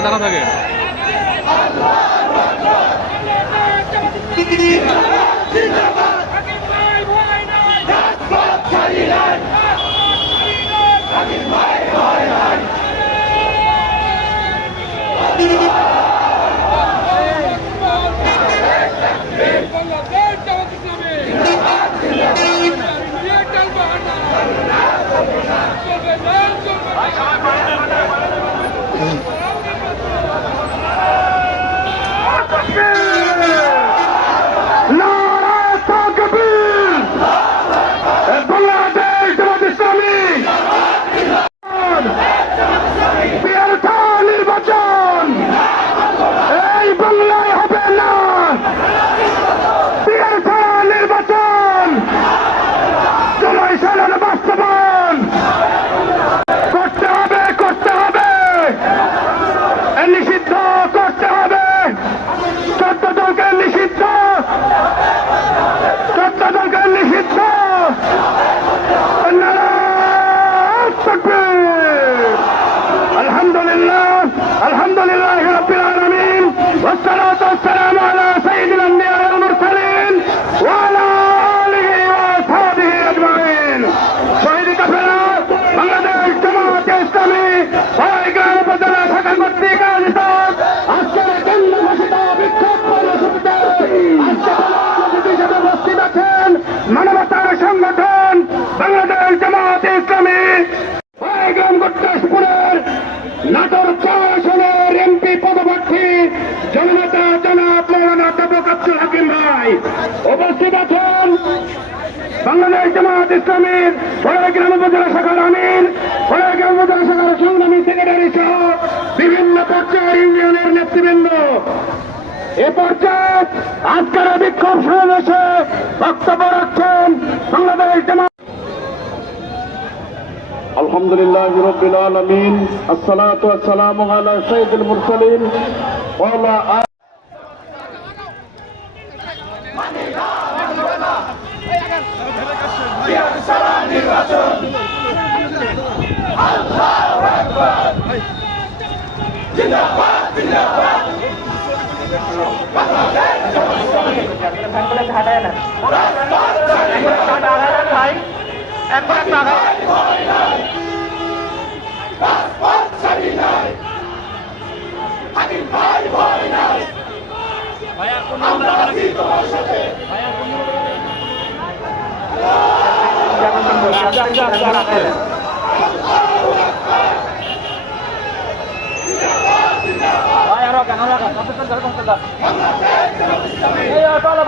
এই দাঁড়া দাঁড়া থাকে নারায় والصلاة والسلام على উপস্থিত আছেন বাংলাদেশ জামাত ইসলামীর গ্রাম উপজেলা শাখার আমিন গ্রাম উপজেলা শাখার সংগ্রামী সেক্রেটারি সহ বিভিন্ন পর্যায়ের ইউনিয়নের নেতৃবৃন্দ এ পর্যায়ে আজকের এই বিক্ষোভ সমাবেশে বক্তব্য রাখছেন বাংলাদেশ জামাত الحمد لله رب العالمين الصلاة والسلام على سيد المرسلين وعلى ইতিহাস ছাড়া নির্বাচন আল্লাহু আকবার জিন্দাবাদ জিন্দাবাদ আমরা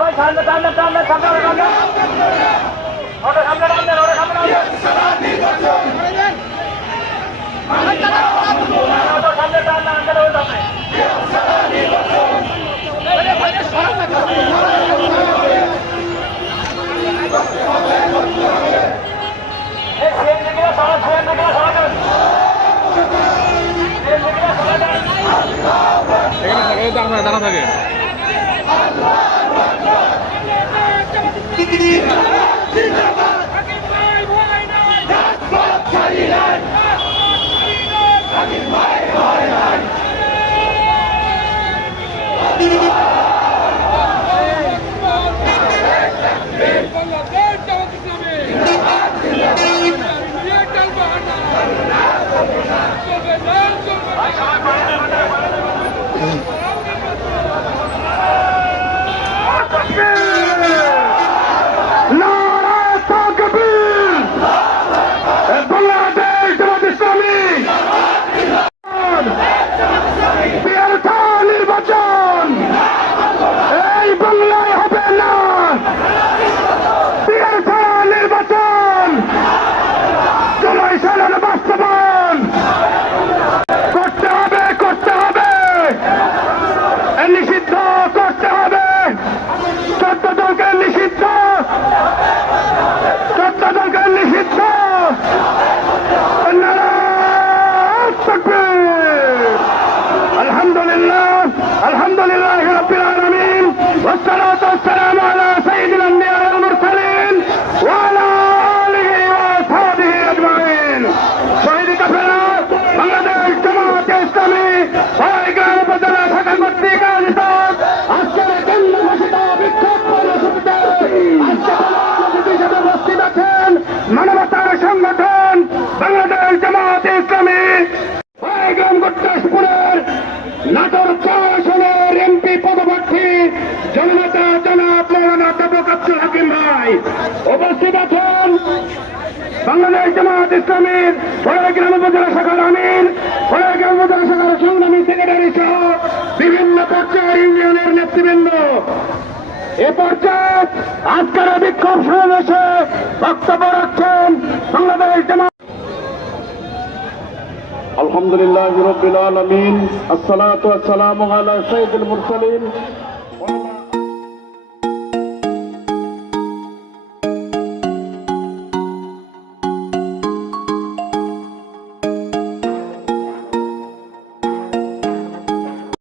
ভাই টান টান টান টান এটা আপনারা জানা থাকে Mm-hmm. জামাত ইসলামের ফরাগ্রাম উপজেলা শাখার আমির ফরাগ্রাম উপজেলা শাখার সংগ্রামী সেক্রেটারি সহ বিভিন্ন পর্যায়ের ইউনিয়নের নেতৃবৃন্দ। এ পর্যায়ে আজকের বিক্ষোভ সমাবেশে বক্তব্য রাখছেন বাংলাদেশ জামাত আলহামদুলিল্লাহ রবিল আলমিন, আসসালাত আসসালাম আলা সাইদুল মুরসালিন